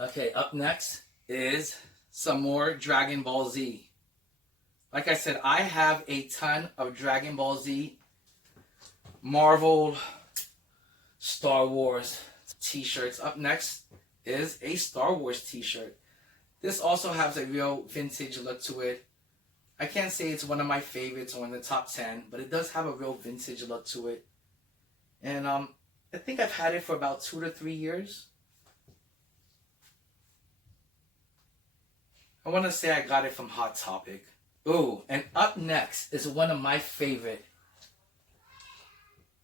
Okay, up next is some more Dragon Ball Z. Like I said, I have a ton of Dragon Ball Z, Marvel, Star Wars t-shirts. Up next is a Star Wars t-shirt. This also has a real vintage look to it. I can't say it's one of my favorites or in the top 10, but it does have a real vintage look to it. And I think I've had it for about 2 to 3 years. I want to say I got it from Hot Topic. Ooh, and up next is one of my favorite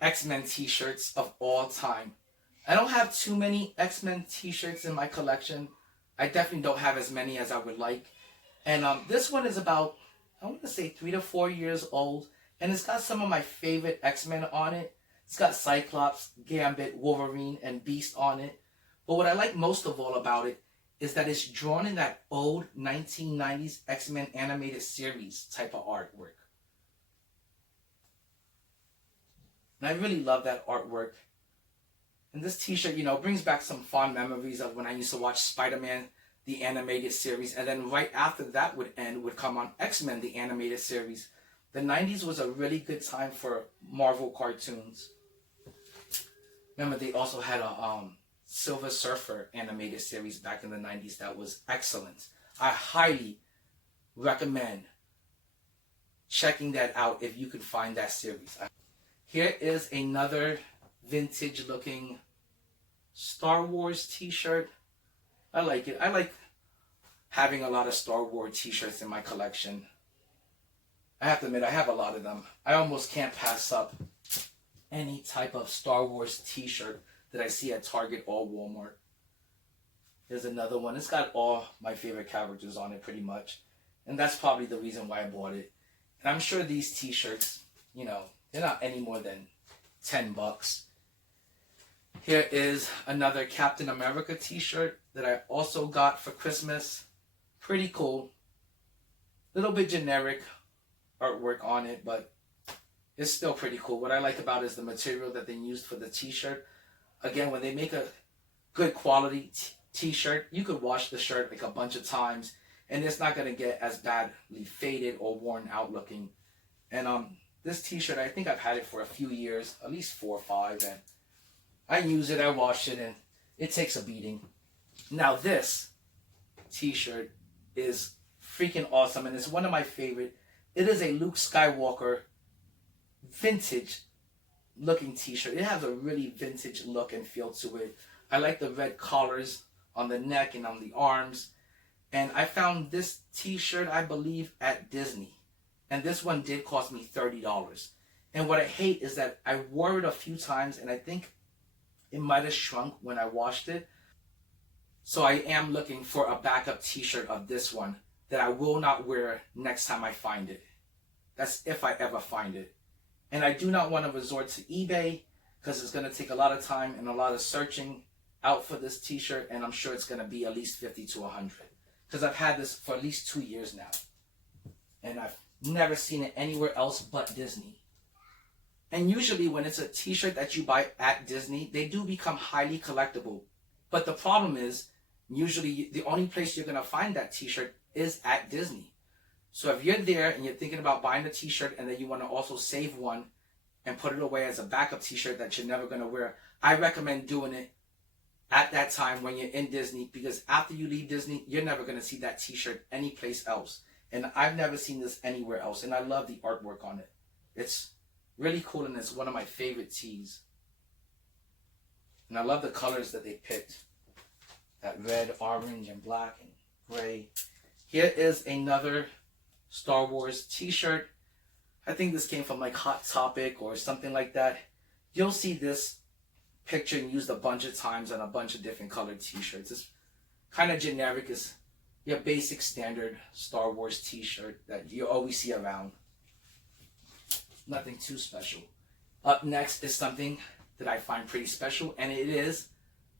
X-Men t-shirts of all time. I don't have too many X-Men t-shirts in my collection. I definitely don't have as many as I would like. And this one is about, I want to say 3 to 4 years old. And it's got some of my favorite X-Men on it. It's got Cyclops, Gambit, Wolverine, and Beast on it. But what I like most of all about it is that it's drawn in that old 1990s X-Men animated series type of artwork. And I really love that artwork. And this t-shirt, brings back some fond memories of when I used to watch Spider-Man, the animated series. And then right after that would come on X-Men, the animated series. The 90s was a really good time for Marvel cartoons. Remember, they also had a Silver Surfer animated series back in the 90s that was excellent. I highly recommend checking that out if you could find that series. Here is another vintage looking Star Wars t-shirt. I like it. I like having a lot of Star Wars t-shirts in my collection. I have to admit, I have a lot of them. I almost can't pass up any type of Star Wars t-shirt that I see at Target or Walmart. Here's another one. It's got all my favorite characters on it pretty much. And that's probably the reason why I bought it. And I'm sure these t-shirts, they're not any more than $10. Here is another Captain America t-shirt that I also got for Christmas. Pretty cool. Little bit generic artwork on it, but it's still pretty cool. What I like about it is the material that they used for the t-shirt. Again, when they make a good quality t-shirt, you could wash the shirt like a bunch of times and it's not going to get as badly faded or worn out looking. And this t-shirt, I think I've had it for a few years, at least 4 or 5, and I use it, I wash it, and it takes a beating. Now this t-shirt is freaking awesome, and it's one of my favorite. It is a Luke Skywalker vintage looking t-shirt. It has a really vintage look and feel to it. I like the red collars on the neck and on the arms. And I found this t-shirt, I believe, at Disney. And this one did cost me $30. And what I hate is that I wore it a few times and I think it might have shrunk when I washed it. So I am looking for a backup t-shirt of this one that I will not wear next time I find it. That's if I ever find it. And I do not want to resort to eBay because it's going to take a lot of time and a lot of searching out for this t-shirt. And I'm sure it's going to be at least 50 to 100. Because I've had this for at least 2 years now. And I've never seen it anywhere else but Disney. And usually when it's a t-shirt that you buy at Disney, they do become highly collectible. But the problem is, usually the only place you're going to find that t-shirt is at Disney. So if you're there and you're thinking about buying a t-shirt and then you want to also save one and put it away as a backup t-shirt that you're never going to wear, I recommend doing it at that time when you're in Disney, because after you leave Disney, you're never going to see that t-shirt anyplace else. And I've never seen this anywhere else. And I love the artwork on it. It's really cool and it's one of my favorite tees. And I love the colors that they picked. That red, orange, and black, and gray. Here is another Star Wars t-shirt. I think this came from like Hot Topic or something like that. You'll see this picture used a bunch of times on a bunch of different colored t-shirts. It's kind of generic. It's your basic standard Star Wars t-shirt that you always see around. Nothing too special. Up next is something that I find pretty special, and it is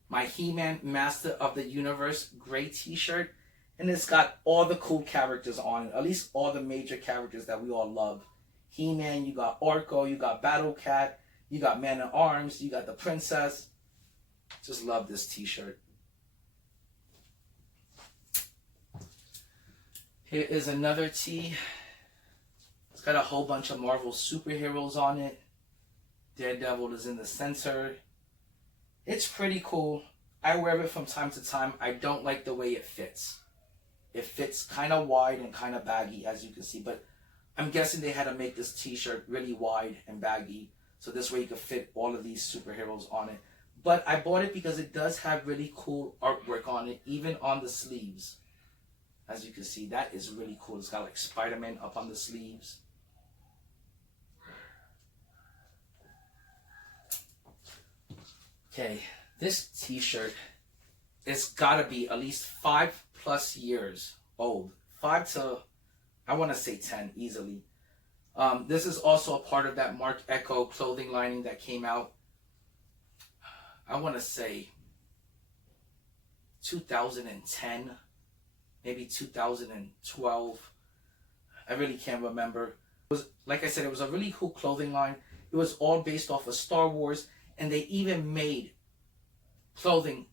my He-Man Master of the Universe gray t-shirt. And it's got all the cool characters on it, at least all the major characters that we all love. He-Man, you got Orko, you got Battle Cat, you got Man-at-Arms, you got the Princess. Just love this t-shirt. Here is another tee. It's got a whole bunch of Marvel superheroes on it. Daredevil is in the center. It's pretty cool. I wear it from time to time. I don't like the way it fits. It fits kind of wide and kind of baggy, as you can see. But I'm guessing they had to make this t-shirt really wide and baggy, so this way you could fit all of these superheroes on it. But I bought it because it does have really cool artwork on it, even on the sleeves. As you can see, that is really cool. It's got like Spider-Man up on the sleeves. Okay, this t-shirt, it's gotta be at least 5+ years old. 5 to, I want to say 10 easily. This is also a part of that Mark Echo clothing lining that came out, I want to say 2010, maybe 2012. I really can't remember. It was, like I said, it was a really cool clothing line. It was all based off of Star Wars, and they even made clothing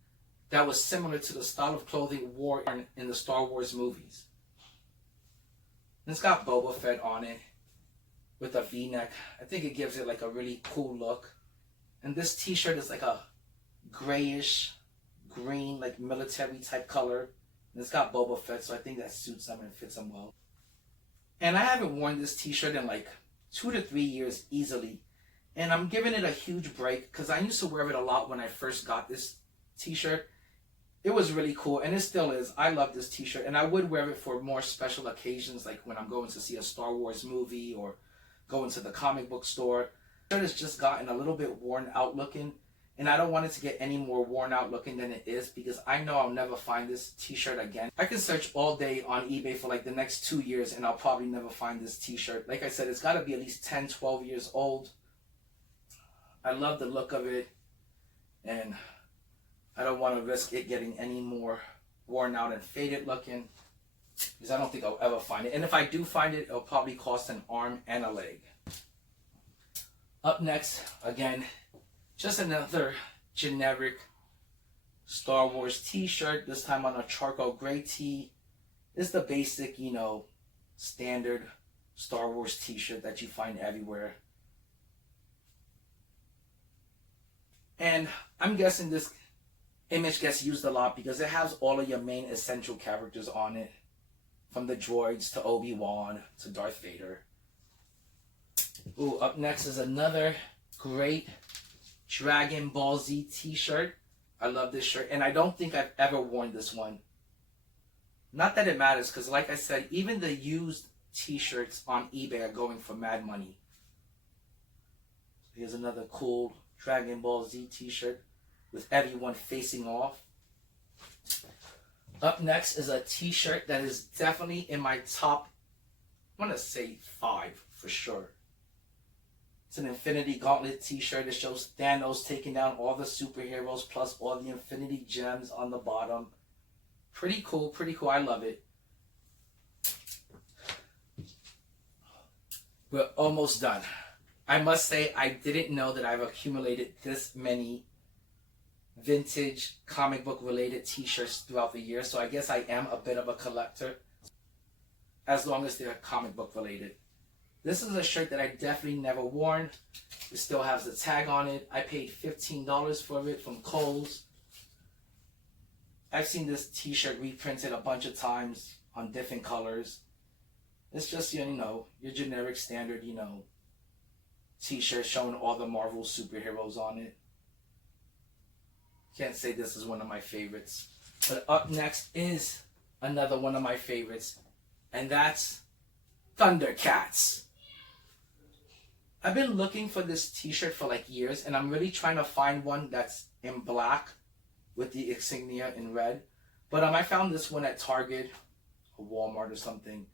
that was similar to the style of clothing worn in the Star Wars movies. And it's got Boba Fett on it with a V-neck. I think it gives it like a really cool look. And this t-shirt is like a grayish green, like military type color. And it's got Boba Fett, so I think that suits him and fits him well. And I haven't worn this t-shirt in like 2 to 3 years easily. And I'm giving it a huge break because I used to wear it a lot when I first got this t-shirt. It was really cool, and it still is. I love this t-shirt, and I would wear it for more special occasions, like when I'm going to see a Star Wars movie or going to the comic book store. The shirt has just gotten a little bit worn out looking, and I don't want it to get any more worn out looking than it is because I know I'll never find this t-shirt again. I can search all day on eBay for like the next 2 years, and I'll probably never find this t-shirt. Like I said, it's got to be at least 10, 12 years old. I love the look of it, and I don't want to risk it getting any more worn out and faded looking because I don't think I'll ever find it. And if I do find it, it'll probably cost an arm and a leg. Up next, again, just another generic Star Wars t-shirt, this time on a charcoal gray tee. It's the basic, standard Star Wars t-shirt that you find everywhere. And I'm guessing this image gets used a lot because it has all of your main essential characters on it, from the droids to Obi-Wan to Darth Vader. Ooh, up next is another great Dragon Ball Z t-shirt. I love this shirt, and I don't think I've ever worn this one. Not that it matters, because like I said, even the used t-shirts on eBay are going for mad money. Here's another cool Dragon Ball Z t-shirt with everyone facing off. Up next is a t-shirt that is definitely in my top, I want to say 5 for sure. It's an Infinity Gauntlet t-shirt. It shows Thanos taking down all the superheroes plus all the Infinity Gems on the bottom. Pretty cool, pretty cool. I love it. We're almost done. I must say, I didn't know that I've accumulated this many vintage comic book related t-shirts throughout the year, so I guess I am a bit of a collector as long as they're comic book related. This is a shirt that I definitely never worn. It still has the tag on it. I paid $15 for it from Kohl's. I've seen this t-shirt reprinted a bunch of times on different colors. It's just, your generic standard, t-shirt showing all the Marvel superheroes on it. Can't say this is one of my favorites. But up next is another one of my favorites, and that's Thundercats. I've been looking for this t-shirt for like years, and I'm really trying to find one that's in black with the insignia in red. But I found this one at Target or Walmart or something,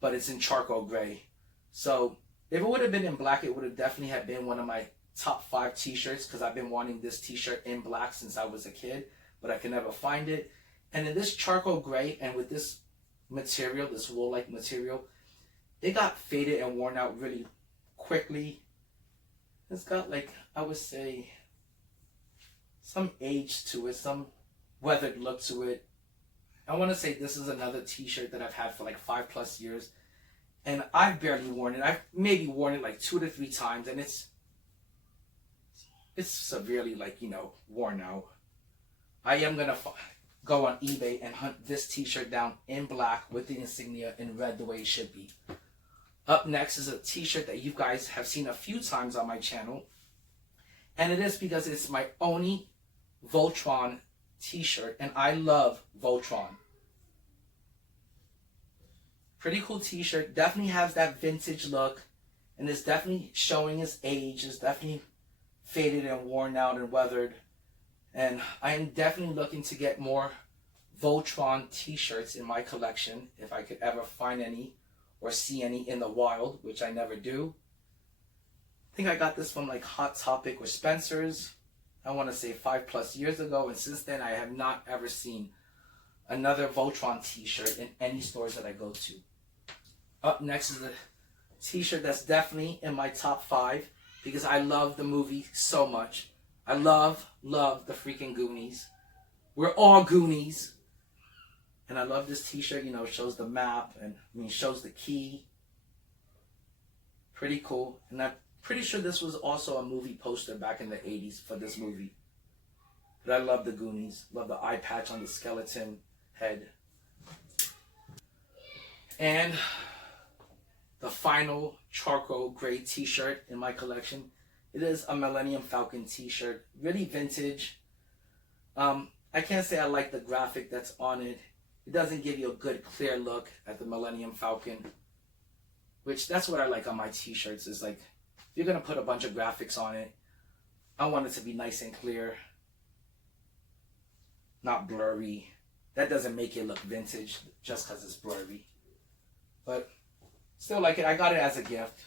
but it's in charcoal gray. So if it would have been in black, it would have definitely have been one of my top 5 t-shirts because I've been wanting this t-shirt in black since I was a kid, but I can never find it. And in this charcoal gray and with this material, this wool-like material, it got faded and worn out really quickly. It's got like, I would say, some age to it, some weathered look to it. I want to say this is another t-shirt that I've had for like 5+ years, and I've barely worn it. I've maybe worn it like 2 to 3 times, and it's severely, like, worn out. I am gonna go on eBay and hunt this t-shirt down in black with the insignia in red the way it should be. Up next is a t-shirt that you guys have seen a few times on my channel, and it is because it's my only Voltron t-shirt, and I love Voltron. Pretty cool t-shirt, definitely has that vintage look, and it's definitely showing its age. It's definitely faded and worn out and weathered, and I am definitely looking to get more Voltron t-shirts in my collection if I could ever find any or see any in the wild, which I never do. I think I got this from like Hot Topic or Spencer's, I want to say 5+ years ago, and since then I have not ever seen another Voltron t-shirt in any stores that I go to. Up next is a t-shirt that's definitely in my top 5 because I love the movie so much. I love the freaking Goonies. We're all Goonies. And I love this t-shirt, it shows the map, and shows the key. Pretty cool. And I'm pretty sure this was also a movie poster back in the 80s for this movie. But I love the Goonies. Love the eye patch on the skeleton head. And the final charcoal gray t-shirt in my collection. It is a Millennium Falcon t-shirt. Really vintage. I can't say I like the graphic that's on it. It doesn't give you a good clear look at the Millennium Falcon, which that's what I like on my t-shirts. Is like, if you're gonna put a bunch of graphics on it, I want it to be nice and clear, not blurry. That doesn't make it look vintage just because it's blurry. But still like it. I got it as a gift.